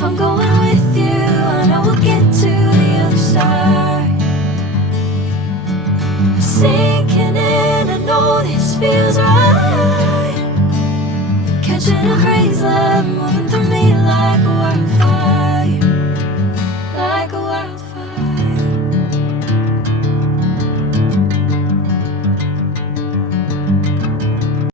If I'm going with you, I know we'll get to the other side. Sinking in, I know this feels right. Catching a crazy love, moving